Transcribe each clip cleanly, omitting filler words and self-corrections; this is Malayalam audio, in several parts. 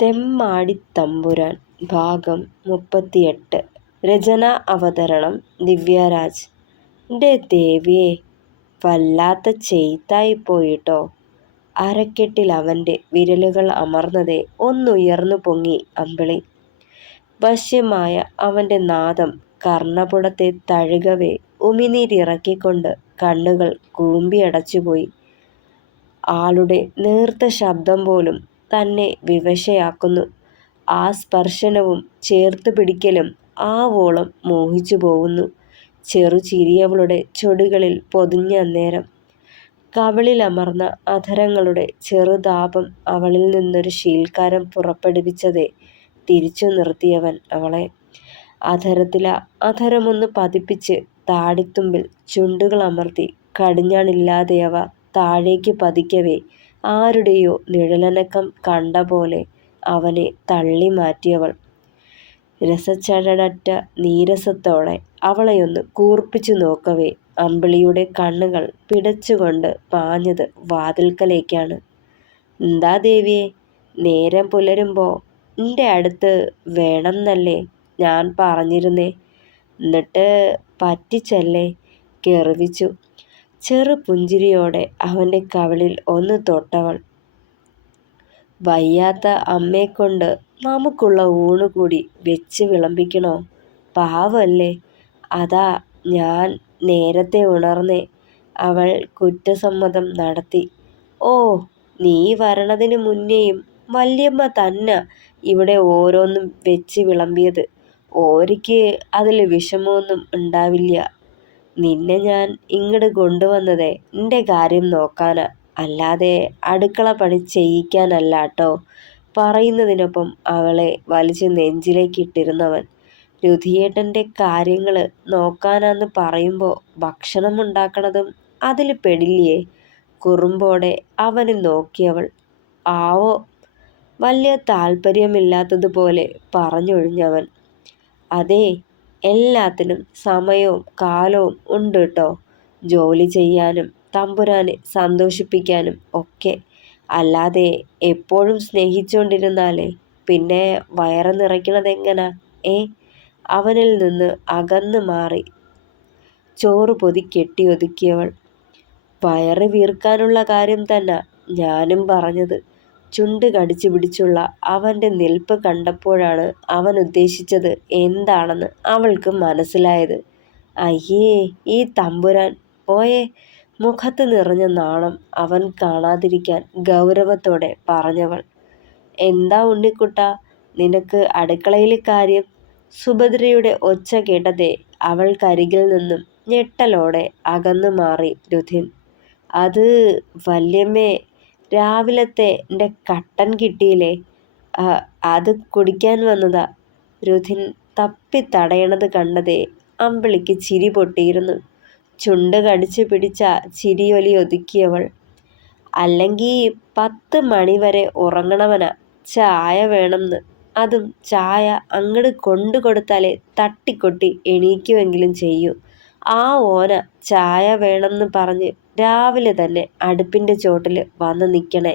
തെമ്മാടിത്തമ്പുരാൻ ഭാഗം 38. രചന അവതരണം ദിവ്യരാജ്. എൻ്റെ ദേവിയെ, വല്ലാത്ത ചെയ്ത്തായിപ്പോയിട്ടോ. അരക്കെട്ടിൽ അവൻ്റെ വിരലുകൾ അമർന്നതേ ഒന്നുയർന്നു പൊങ്ങി അമ്പിളി. വശ്യമായ അവൻ്റെ നാദം കർണപുടത്തെ തഴുകവേ ഉമിനീരിറക്കിക്കൊണ്ട് കണ്ണുകൾ കൂമ്പിയടച്ചുപോയി. ആളുടെ നേർത്ത ശബ്ദം പോലും തന്നെ വിവശയാക്കുന്നു. ആ സ്പർശനവും ചേർത്തു പിടിക്കലും ആവോളം മോഹിച്ചു പോകുന്നു. ചെറുചിരിയവളുടെ ചൊടികളിൽ പൊതിഞ്ഞ നേരം കവിളിലമർന്ന അധരങ്ങളുടെ ചെറുതാപം അവളിൽ നിന്നൊരു ശീൽക്കാരം പുറപ്പെടുവിച്ചതേ തിരിച്ചു നിർത്തിയവൻ അവളെ. അധരമൊന്ന് പതിപ്പിച്ച് താടിത്തുമ്പിൽ ചുണ്ടുകൾ അമർത്തി കടിഞ്ഞാണില്ലാതെയവ താഴേക്ക് പതിക്കവേ ആരുടെയോ നിഴലനക്കം കണ്ട പോലെ അവനെ തള്ളി മാറ്റിയവൾ. രസച്ചടടറ്റ നീരസത്തോടെ അവളെയൊന്ന് കൂർപ്പിച്ചു നോക്കവേ അമ്പിളിയുടെ കണ്ണുകൾ പിടച്ചുകൊണ്ട് പാഞ്ഞത് വാതിൽക്കലേക്കാണ്. എന്താ ദേവിയെ, നേരം പുലരുമ്പോൾ എൻ്റെ അടുത്ത് വേണമെന്നല്ലേ ഞാൻ പറഞ്ഞിരുന്നേ? എന്നിട്ട് പറ്റിച്ചല്ലേ? കെറുവിച്ചു. ചെറു പുഞ്ചിരിയോടെ അവൻ്റെ കവിളിൽ ഒന്ന് തൊട്ടവൾ. വയ്യാത്ത അമ്മയെക്കൊണ്ട് നമുക്കുള്ള ഊണ് കൂടി വെച്ച് വിളമ്പിക്കണോ? പാവല്ലേ. അതാ ഞാൻ നേരത്തെ ഉണർന്നേ. അവൾ കുറ്റസമ്മതം നടത്തി. ഓ, നീ വരണതിന് മുന്നേയും വല്യമ്മ തന്നെ ഇവിടെ ഓരോന്നും വെച്ച് വിളമ്പിയത്. ഓരിക്ക് അതിൽ വിഷമമൊന്നും ഉണ്ടാവില്ല. നിന്നെ ഞാൻ ഇങ്ങോട്ട് കൊണ്ടുവന്നതേ എൻ്റെ കാര്യം നോക്കാനാ, അല്ലാതെ അടുക്കള പണി ചെയ്യിക്കാനല്ലാട്ടോ. പറയുന്നതിനൊപ്പം അവളെ വലിച്ച് നെഞ്ചിലേക്കിട്ടിരുന്നവൻ. രുധിയേട്ടൻ്റെ കാര്യങ്ങൾ നോക്കാനാന്ന് പറയുമ്പോൾ ഭക്ഷണം ഉണ്ടാക്കണതും അതിൽ പെടില്ലേ? കുറുമ്പോടെ അവനെ നോക്കിയവൾ. ആവോ, വലിയ താല്പര്യമില്ലാത്തതുപോലെ പറഞ്ഞൊഴിഞ്ഞവൻ. അതേ, എല്ലാത്തിനും സമയവും കാലവും ഉണ്ട് കേട്ടോ. ജോലി ചെയ്യാനും തമ്പുരാനെ സന്തോഷിപ്പിക്കാനും ഒക്കെ. അല്ലാതെ എപ്പോഴും സ്നേഹിച്ചുകൊണ്ടിരുന്നാലേ പിന്നെ വയറ് നിറയ്ക്കണതെങ്ങനാ? അവനിൽ നിന്ന് അകന്നു മാറി ചോറ് പൊതി കെട്ടിയൊതുക്കിയവൾ. വയറ് വീർക്കാനുള്ള കാര്യം തന്നെ ഞാനും പറഞ്ഞത്. ചുണ്ട് കടിച്ചു പിടിച്ചുള്ള അവൻ്റെ നിൽപ്പ് കണ്ടപ്പോഴാണ് അവൻ ഉദ്ദേശിച്ചത് എന്താണെന്ന് അവൾക്ക് മനസ്സിലായത്. അയ്യേ, ഈ തമ്പുരാൻ പോയേ. മുഖത്ത് നിറഞ്ഞ നാണം അവൻ കാണാതിരിക്കാൻ ഗൗരവത്തോടെ പറഞ്ഞവൾ. എന്താ ഉണ്ണിക്കുട്ടാ, നിനക്ക് അടുക്കളയിൽ കാര്യം? സുഭദ്രയുടെ ഒച്ച കേട്ടതേ അവൾക്കരികിൽ നിന്നും ഞെട്ടലോടെ അകന്നു മാറി രുധിൻ. അത് വല്യമ്മേ, രാവിലത്തെ എൻ്റെ കട്ടൻ കിട്ടിയില്ലേ, അത് കുടിക്കാൻ വന്നതാ. രുധിൻ തപ്പി തടയണത് കണ്ടതേ അമ്പിളിക്ക് ചിരി പൊട്ടിയിരുന്നു. ചുണ്ട് കടിച്ചു പിടിച്ച ചിരിയൊലി ഒതുക്കിയവൾ. അല്ലെങ്കിൽ 10 മണി വരെ ഉറങ്ങണവനാ, ചായ വേണമെന്ന്. അതും ചായ അങ്ങട് കൊണ്ടു കൊടുത്താലേ തട്ടിക്കൊട്ടി എണീക്കുമെങ്കിലും ചെയ്യൂ. ആ ഓന ചായ വേണമെന്ന് പറഞ്ഞ് രാവിലെ തന്നെ അടുപ്പിൻ്റെ ചോട്ടിൽ വന്ന് നിൽക്കണേ.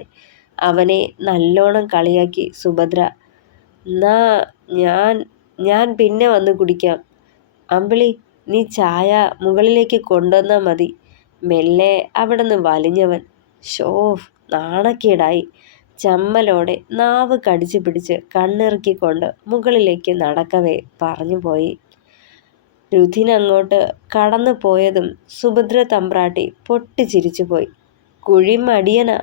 അവനെ നല്ലോണം കളിയാക്കി സുഭദ്ര. എന്നാ ഞാൻ പിന്നെ വന്ന് കുടിക്കാം. അമ്പിളി, നീ ചായ മുകളിലേക്ക് കൊണ്ടുവന്നാൽ മതി. മെല്ലെ അവിടെ നിന്ന് വലിഞ്ഞവൻ. ഷോ, നാണക്കേടായി. ചമ്മലോടെ നാവ് കടിച്ചു പിടിച്ച് കണ്ണിറുക്കിക്കൊണ്ട് മുകളിലേക്ക് നടക്കവേ പറഞ്ഞു പോയി. രുധിൻ അങ്ങോട്ട് കടന്നു പോയതും സുഭദ്ര തമ്പ്രാട്ടി പൊട്ടിച്ചിരിച്ചുപോയി. കുഴിമടിയനാ,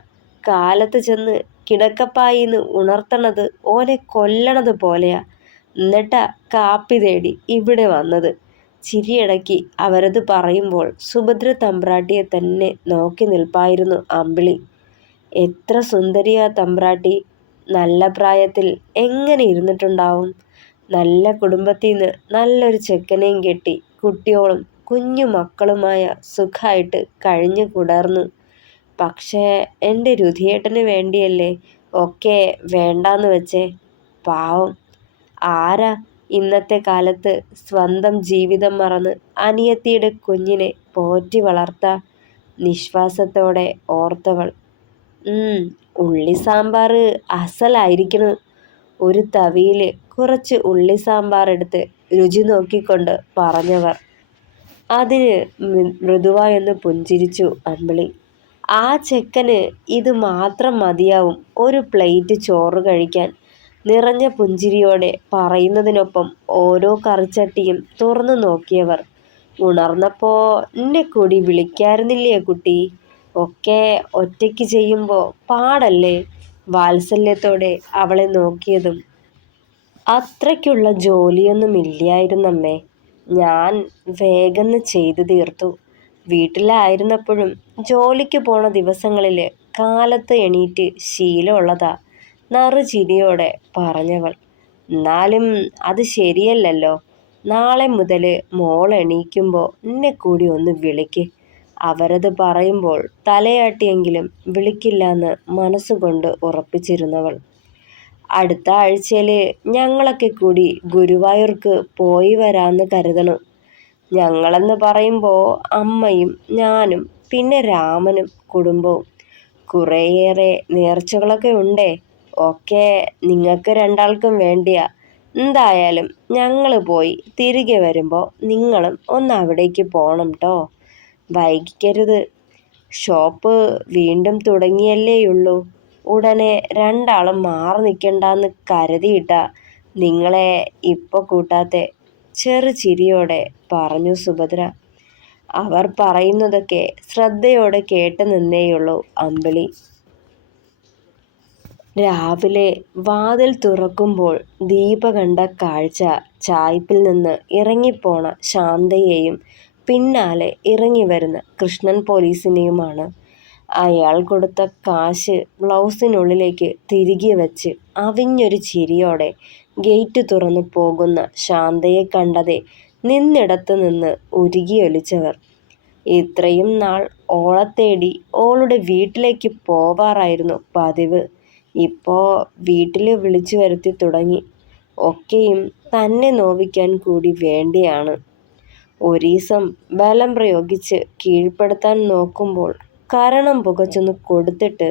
കാലത്ത് ചെന്ന് കിടക്കപ്പായിന്ന് ഉണർത്തണത് ഓനെ കൊല്ലണത് പോലെയാ. എന്നിട്ടാ കാപ്പി തേടി ഇവിടെ വന്നത്. ചിരിയടക്കി അവരത് പറയുമ്പോൾ സുഭദ്ര തമ്പ്രാട്ടിയെ തന്നെ നോക്കി നിൽപ്പായിരുന്നു അമ്പിളി. എത്ര സുന്ദരിയാ തമ്പ്രാട്ടി. നല്ല പ്രായത്തിൽ എങ്ങനെ ഇരുന്നിട്ടുണ്ടാവും? നല്ല കുടുംബത്തിൽ നിന്ന് നല്ലൊരു ചെക്കനെയും കെട്ടി കുട്ടിയോളും കുഞ്ഞു മക്കളുമായ സുഖമായിട്ട് കഴിഞ്ഞു കുടർന്നു. പക്ഷേ എൻ്റെ രുധിയേട്ടന് വേണ്ടിയല്ലേ ഒക്കെ വേണ്ടാന്ന് വെച്ചേ. പാവം. ആരാ ഇന്നത്തെ കാലത്ത് സ്വന്തം ജീവിതം മറന്ന് അനിയത്തിയുടെ കുഞ്ഞിനെ പോറ്റി വളർത്താ? നിശ്വാസത്തോടെ ഓർത്തവൾ. ഉള്ളി സാമ്പാർ അസലായിരിക്കുന്നു. ഒരു തവിയിൽ കുറച്ച് ഉള്ളി സാമ്പാർ എടുത്ത് രുചി നോക്കിക്കൊണ്ട് പറഞ്ഞവർ. അതിന് മൃദുവായൊന്ന് പുഞ്ചിരിച്ചു അമ്പിളി. ആ ചെക്കന് ഇത് മാത്രം മതിയാവും ഒരു പ്ലേറ്റ് ചോറ് കഴിക്കാൻ. നിറഞ്ഞ പുഞ്ചിരിയോടെ പറയുന്നതിനൊപ്പം ഓരോ കറിച്ചട്ടിയും തുറന്നു നോക്കിയവർ. ഉണർന്നപ്പോ എന്നെ കൂടി വിളിക്കാറുന്നില്ലേ കുട്ടി? ഒക്കെ ഒറ്റയ്ക്ക് ചെയ്യുമ്പോൾ പാടല്ലേ? വാത്സല്യത്തോടെ അവളെ നോക്കിയതും. അത്രയ്ക്കുള്ള ജോലിയൊന്നുമില്ലായിരുന്നമ്മേ. ഞാൻ വേഗന്ന് ചെയ്തു തീർത്തു. വീട്ടിലായിരുന്നപ്പോഴും ജോലിക്ക് പോണ ദിവസങ്ങളിൽ കാലത്ത് എണീറ്റ് ശീലമുള്ളതാ, നറുചിരിയോടെ പറഞ്ഞവൾ. എന്നാലും അത് ശരിയല്ലല്ലോ. നാളെ മുതൽ മോൾ എണീക്കുമ്പോൾ എന്നെ കൂടി ഒന്ന് വിളിക്ക്. അവരത് പറയുമ്പോൾ തലയാട്ടിയെങ്കിലും വിളിക്കില്ലെന്ന് മനസ്സുകൊണ്ട് ഉറപ്പിച്ചിരുന്നവൾ. അടുത്ത ആഴ്ചയിൽ ഞങ്ങളൊക്കെ കൂടി ഗുരുവായൂർക്ക് പോയി വരാമെന്ന് കരുതണം. ഞങ്ങളെന്ന് പറയുമ്പോൾ അമ്മയും ഞാനും പിന്നെ രാമനും കുടുംബവും. കുറേയേറെ നേർച്ചകളൊക്കെ ഉണ്ടേ. ഒക്കെ നിങ്ങൾക്ക് രണ്ടാൾക്കും വേണ്ടിയാ. എന്തായാലും ഞങ്ങൾ പോയി തിരികെ വരുമ്പോൾ നിങ്ങളും ഒന്ന് അവിടേക്ക് പോകണം ട്ടോ. വൈകിക്കരുത്. ഷോപ്പ് വീണ്ടും തുടങ്ങിയല്ലേയുള്ളൂ. ഉടനെ രണ്ടാളും മാറി നിൽക്കണ്ടെന്ന് കരുതിയിട്ടാ നിങ്ങളെ ഇപ്പോൾ കൂട്ടാത്തെ. ചെറുചിരിയോടെ പറഞ്ഞു സുഭദ്ര. അവർ പറയുന്നതൊക്കെ ശ്രദ്ധയോടെ കേട്ട് നിന്നേയുള്ളൂ അമ്പിളി. രാവിലെ വാതിൽ തുറക്കുമ്പോൾ ദീപ കണ്ട കാഴ്ച ചായ്പിൽ നിന്ന് ഇറങ്ങിപ്പോണ ശാന്തയെയും പിന്നാലെ ഇറങ്ങി വരുന്ന കൃഷ്ണൻ പോലീസിനെയുമാണ്. അയാൾ കൊടുത്ത കാശ് ബ്ലൗസിനുള്ളിലേക്ക് തിരികെ വെച്ച് അവിഞ്ഞൊരു ചിരിയോടെ ഗേറ്റ് തുറന്നു പോകുന്ന ശാന്തയെ കണ്ടതേ നിന്നിടത്ത് നിന്ന് ഉരുകിയൊലിച്ചവർ. ഇത്രയും നാൾ ഓളത്തേടി ഓളുടെ വീട്ടിലേക്ക് പോവാറായിരുന്നു പതിവ്. ഇപ്പോൾ വീട്ടിൽ വിളിച്ചു വരുത്തി തുടങ്ങി. ഒക്കെയും തന്നെ നോവിക്കാൻ കൂടി വേണ്ടിയാണ്. ഒരീസം ബലം പ്രയോഗിച്ച് കീഴ്പ്പെടുത്താൻ നോക്കുമ്പോൾ കരണം പുകച്ചൊന്ന് കൊടുത്തിട്ട്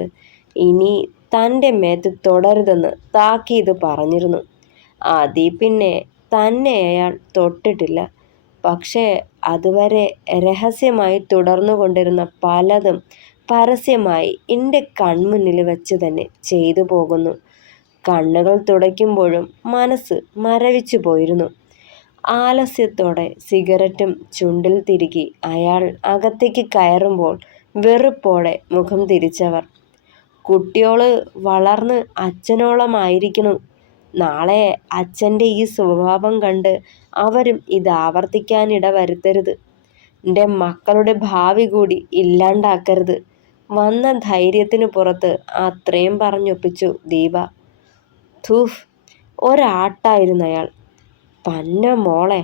ഇനി തൻ്റെ മേത്ത് തുടരുതെന്ന് താക്കീത് പറഞ്ഞിരുന്നു. അതീ പിന്നെ തന്നെ അയാൾ തൊട്ടിട്ടില്ല. പക്ഷേ അതുവരെ രഹസ്യമായി തുടർന്നു കൊണ്ടിരുന്ന പലതും പരസ്യമായി എൻ്റെ കൺമുന്നിൽ വെച്ച് തന്നെ ചെയ്തു പോകുന്നു. കണ്ണുകൾ തുടയ്ക്കുമ്പോഴും മനസ്സ് മരവിച്ചു പോയിരുന്നു. ആലസ്യത്തോടെ സിഗരറ്റും ചുണ്ടിൽ തിരുകി അയാൾ അകത്തേക്ക് കയറുമ്പോൾ വെറുപ്പോടെ മുഖം തിരിച്ചവർ. കുട്ടിയോള് വളർന്ന് അച്ഛനോളമായിരിക്കുന്നു. നാളെ അച്ഛൻ്റെ ഈ സ്വഭാവം കണ്ട് അവരും ഇത് ആവർത്തിക്കാനിട വരുത്തരുത്. എൻ്റെ മക്കളുടെ ഭാവി കൂടി ഇല്ലാണ്ടാക്കരുത്. വന്ന ധൈര്യത്തിന് പുറത്ത് അത്രയും പറഞ്ഞൊപ്പിച്ചു ദീപ. ധൂഫ്, ഒരാട്ടായിരുന്നു അയാൾ. പന്ന മോളെ,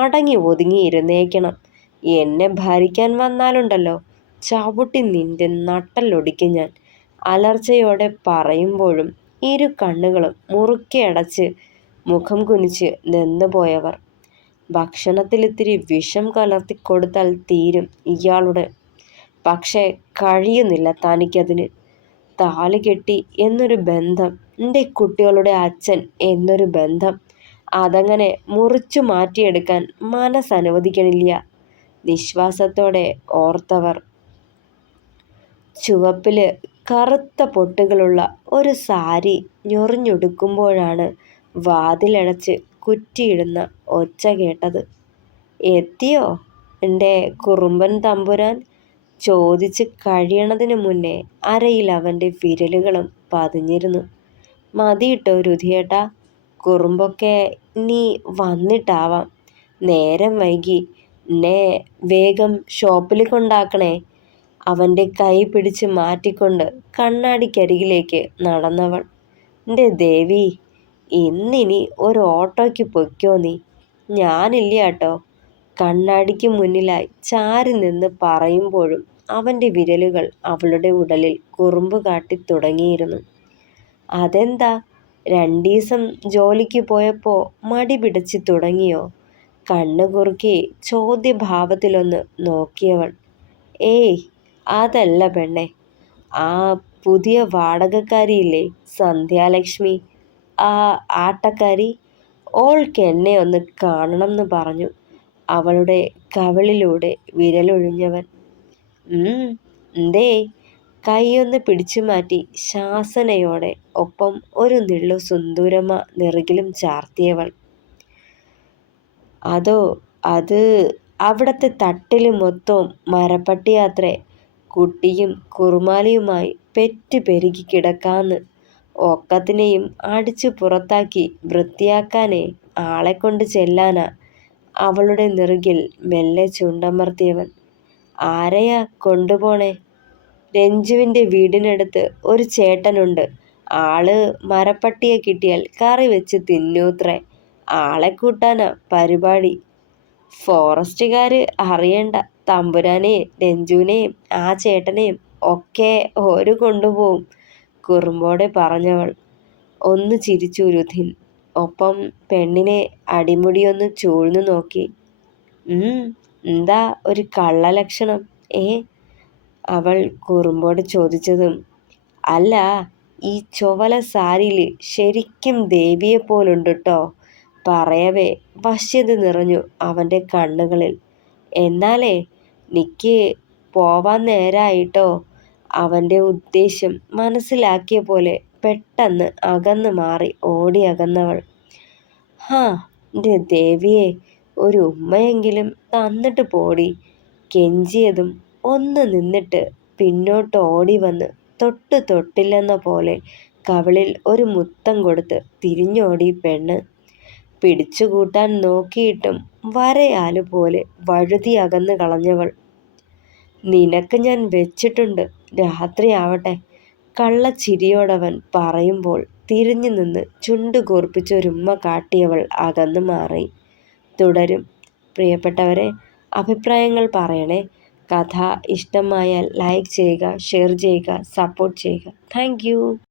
അടങ്ങി ഒതുങ്ങി ഇരുന്നേക്കണം. എന്നെ ഭരിക്കാൻ വന്നാലുണ്ടല്ലോ ചവിട്ടി നിന്റെ നട്ടലൊടിക്കും ഞാൻ. അലർച്ചയോടെ പറയുമ്പോഴും ഇരു കണ്ണുകളും മുറുക്കെ അടച്ച് മുഖം കുനിച്ച് നിന്നുപോയവർ. ഭക്ഷണത്തിലിത്തിരി വിഷം കലർത്തി കൊടുത്താൽ തീരും ഇയാളുടെ. പക്ഷേ കഴിയുന്നില്ല തനിക്കതിന്. താലി കെട്ടി എന്നൊരു ബന്ധം, എൻ്റെ കുട്ടികളുടെ അച്ഛൻ എന്നൊരു ബന്ധം, അതങ്ങനെ മുറിച്ചു മാറ്റിയെടുക്കാൻ മനസ്സനുവദിക്കണില്ല. നിശ്വാസത്തോടെ ഓർത്തവർ. ചുവപ്പിൽ കറുത്ത പൊട്ടുകളുള്ള ഒരു സാരി ഞൊറിഞ്ഞൊടുക്കുമ്പോഴാണ് വാതിലടച്ച് കുറ്റിയിടുന്ന ഒച്ച കേട്ടത്. എത്തിയോ എൻ്റെ കുറുമ്പൻ തമ്പുരാൻ? ചോദിച്ച് കഴിയണതിന് മുന്നേ അരയിൽ അവൻ്റെ വിരലുകളും പതിഞ്ഞിരുന്നു. മതിയിട്ടോ രുധിയേട്ടാ, കുറുമ്പൊക്കെ നീ വന്നിട്ടാവാം. നേരം വൈകി, എന്നെ വേഗം ഷോപ്പിൽ കൊണ്ടാക്കണേ. അവൻ്റെ കൈ പിടിച്ച് മാറ്റിക്കൊണ്ട് കണ്ണാടിക്കരികിലേക്ക് നടന്നവൾ. എൻ്റെ ദേവി, ഇന്നിനി ഒരു ഓട്ടോയ്ക്ക് പൊയ്ക്കോ നീ. ഞാനില്ല കേട്ടോ. കണ്ണാടിക്ക് മുന്നിലായി ചാരി നിന്ന് പറയുമ്പോഴും അവൻ്റെ വിരലുകൾ അവളുടെ ഉടലിൽ കുറുമ്പ് കാട്ടി തുടങ്ങിയിരുന്നു. അതെന്താ, 2 ദിവസം ജോലിക്ക് പോയപ്പോൾ മടി പിടിച്ച് തുടങ്ങിയോ? കണ്ണ് കുറുക്കി ചോദ്യഭാവത്തിലൊന്ന് നോക്കിയവൾ. ഏയ്, അതല്ല പെണ്ണെ. ആ പുതിയ വാടകക്കാരിയില്ലേ, സന്ധ്യാലക്ഷ്മി, ആ ആട്ടക്കാരി? ഓൾക്ക് എന്നെ ഒന്ന് കാണണമെന്ന് പറഞ്ഞു അവളുടെ കവിളിലൂടെ വിരലൊഴിഞ്ഞവൻ. എന്തേ? കൈയൊന്ന് പിടിച്ചു മാറ്റി ശാസനയോടെ, ഒപ്പം ഒരു നെള്ളു സുന്ദൂരമ്മ നെറുകിലും ചാർത്തിയവൾ. അതോ, അത് അവിടത്തെ തട്ടില് മൊത്തവും മരപ്പട്ടിയാത്രേ. കുട്ടിയും കുറുമാലിയുമായി പെറ്റ് പെരുകി കിടക്കാന്ന്. ഒക്കത്തിനെയും അടിച്ചു പുറത്താക്കി വൃത്തിയാക്കാനേ ആളെക്കൊണ്ട് ചെല്ലാനാ. അവളുടെ നെറുകിൽ മെല്ലെ ചുണ്ടമർത്തിയവൻ. ആരെയാ കൊണ്ടുപോണേ? രഞ്ജുവിൻ്റെ വീടിനടുത്ത് ഒരു ചേട്ടനുണ്ട്. ആള് മരപ്പട്ടിയെ കിട്ടിയാൽ കറി വെച്ച് തിന്നൂത്രേ. ആളെ കൂട്ടാനാ പരിപാടി. ഫോറസ്റ്റുകാര് അറിയണ്ട. തമ്പുരാനെയും രഞ്ജുവിനെയും ആ ചേട്ടനെയും ഒക്കെ ഓര് കൊണ്ടുപോവും, കുറുമ്പോടെ പറഞ്ഞവൾ. ഒന്ന് ചിരിച്ചു രുധിൻ. ഒപ്പം പെണ്ണിനെ അടിമുടിയൊന്ന് ചൂഴ്ന്നു നോക്കി. എന്താ ഒരു കള്ളലക്ഷണം അവൾ കുറുമ്പോടെ ചോദിച്ചതും. അല്ല, ഈ ചൊവല സാരിയില് ശരിക്കും ദേവിയെപ്പോലുണ്ട് ട്ടോ. പറയവേ വശ്യത നിറഞ്ഞു അവൻ്റെ കണ്ണുകളിൽ. എന്നാലേ നിക്ക് പോവാൻ നേരായിട്ടോ. അവൻ്റെ ഉദ്ദേശ്യം മനസ്സിലാക്കിയ പോലെ പെട്ടെന്ന് അകന്നു മാറി ഓടി അകന്നവൾ. എൻ്റെ ദേവിയെ, ഒരു ഉമ്മയെങ്കിലും തന്നിട്ട് പോടി. കെഞ്ചിയതും ഒന്ന് നിന്നിട്ട് പിന്നോട്ട് ഓടി വന്ന് തൊട്ടില്ലെന്ന പോലെ കവിളിൽ ഒരു മുത്തം കൊടുത്ത് തിരിഞ്ഞോടി പെണ്ണ്. പിടിച്ചുകൂട്ടാൻ നോക്കിയിട്ടും വരയാല് പോലെ വഴുതി അകന്ന് കളഞ്ഞവൾ. നിനക്ക് ഞാൻ വെച്ചിട്ടുണ്ട്, രാത്രിയാവട്ടെ. കള്ളച്ചിരിയോടവൻ പറയുമ്പോൾ തിരിഞ്ഞു നിന്ന് ചുണ്ടു കൂർപ്പിച്ചൊരുമ്മ കാട്ടിയവൾ അകന്നു മാറി. തുടരും. പ്രിയപ്പെട്ടവരെ, അഭിപ്രായങ്ങൾ പറയണേ. കഥ ഇഷ്ടമായാൽ ലൈക്ക് ചെയ്യുക, ഷെയർ ചെയ്യുക, സപ്പോർട്ട് ചെയ്യുക. താങ്ക്